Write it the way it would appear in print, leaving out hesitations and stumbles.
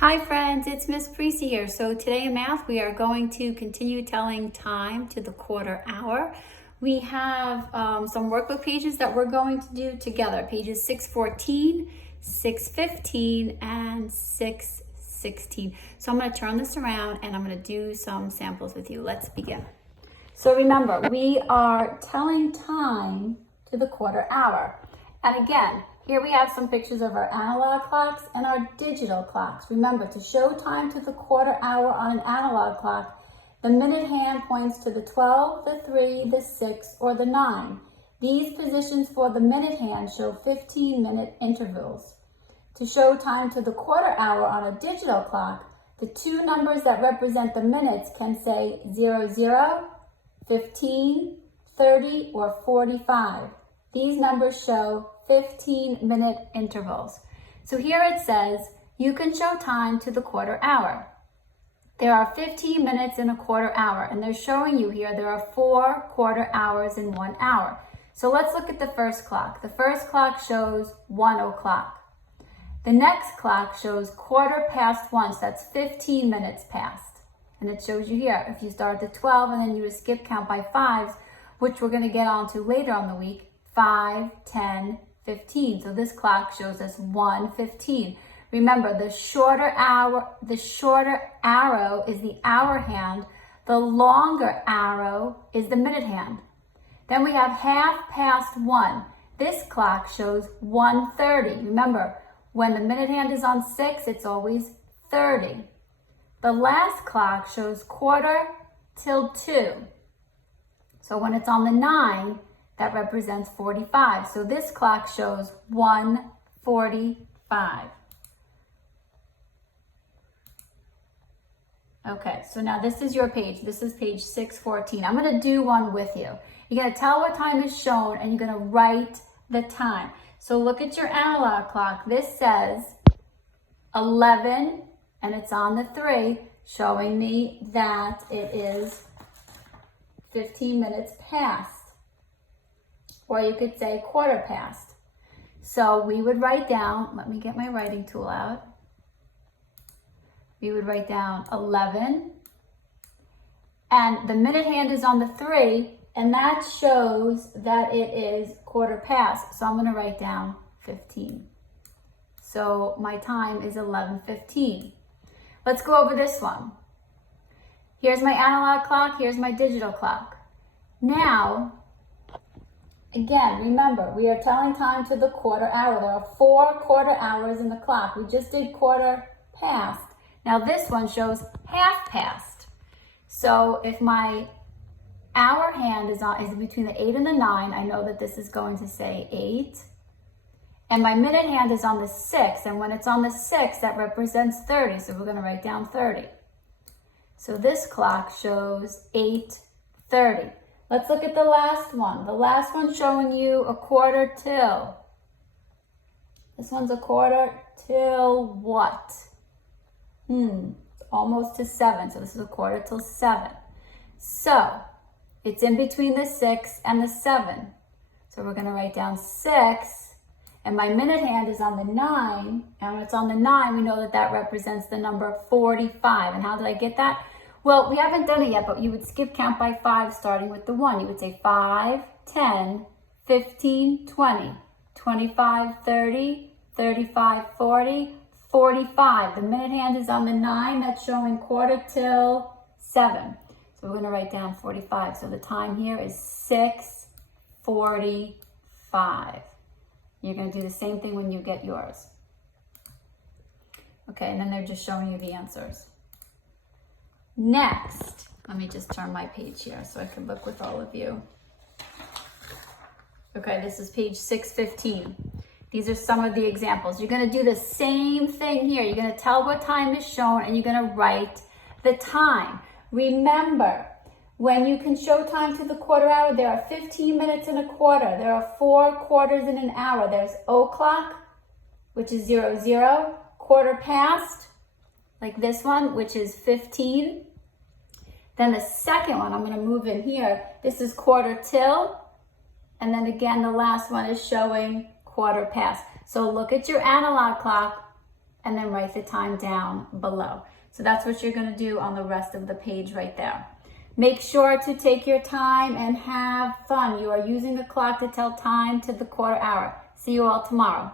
Hi friends, it's Miss Parisi here. So today in math, we are going to continue telling time to the quarter hour. We have some workbook pages that we're going to do together. Pages 614, 615, and 616. So I'm going to turn this around and I'm going to do some samples with you. Let's begin. So remember, we are telling time to the quarter hour. And again, here we have some pictures of our analog clocks and our digital clocks. Remember, to show time to the quarter hour on an analog clock, the minute hand points to the 12, the 3, the 6, or the 9. These positions for the minute hand show 15-minute intervals. To show time to the quarter hour on a digital clock, the two numbers that represent the minutes can say 00, 15, 30, or 45. These numbers show 15-minute intervals. So here it says, you can show time to the quarter hour. There are 15 minutes in a quarter hour, and they're showing you here there are 4 quarter hours in 1 hour. So let's look at the first clock. The first clock shows 1 o'clock. The next clock shows 1:15, so that's 15 minutes past. And it shows you here, if you start at 12 and then you just skip count by 5s, which we're going to get onto later on the week, 5, 10, 15. So this clock shows us 1:15. Remember, the shorter arrow is the hour hand. The longer arrow is the minute hand. Then we have 1:30. This clock shows 1:30. Remember, when the minute hand is on 6, it's always 30. The last clock shows 1:45. So when it's on the 9, that represents 45. So this clock shows 1:45. Okay, so now this is your page. This is page 614. I'm going to do one with you. You're going to tell what time is shown and you're going to write the time. So look at your analog clock. This says 11 and it's on the 3, showing me that it is 15 minutes past. Or you could say 1/4. So we would write down, let me get my writing tool out. We would write down 11. And the minute hand is on the 3, and that shows that it is 1/4. So I'm going to write down 15. So my time is 11:15. Let's go over this one. Here's my analog clock, here's my digital clock. Now, again, remember, we are telling time to the quarter hour. There are 4 quarter hours in the clock. We just did 1/4. Now this one shows 1/2. So if my hour hand is between the 8 and the 9, I know that this is going to say 8. And my minute hand is on the 6, and when it's on the 6, that represents 30. So we're going to write down 30. So this clock shows 8:30. Let's look at the last one. The last one showing you 1/4. This one's 1/4 what? Almost to 7. So this is 1/4. So it's in between the 6 and the 7. So we're going to write down 6. And my minute hand is on the 9. And when it's on the 9, we know that that represents the number 45. And how did I get that? Well, we haven't done it yet, but you would skip count by 5 starting with the 1. You would say 5, 10, 15, 20, 25, 30, 35, 40, 45. The minute hand is on the 9. That's showing 7:15. So we're going to write down 45. So the time here is 6:45. You're going to do the same thing when you get yours. Okay, and then they're just showing you the answers. Next, let me just turn my page here so I can look with all of you. Okay, this is page 615. These are some of the examples. You're going to do the same thing here. You're going to tell what time is shown and you're going to write the time. Remember, when you can show time to the quarter hour, there are 15 minutes in a quarter. There are 4 quarters in an hour. There's o'clock, which is 00, 1/4, like this one, which is 15. Then the second one, I'm going to move in here. This is 1/4. And then again, the last one is showing 1/4. So look at your analog clock. and then write the time down below. So that's what you're going to do on the rest of the page right there. Make sure to take your time and have fun. You are using the clock to tell time to the quarter hour. See you all tomorrow.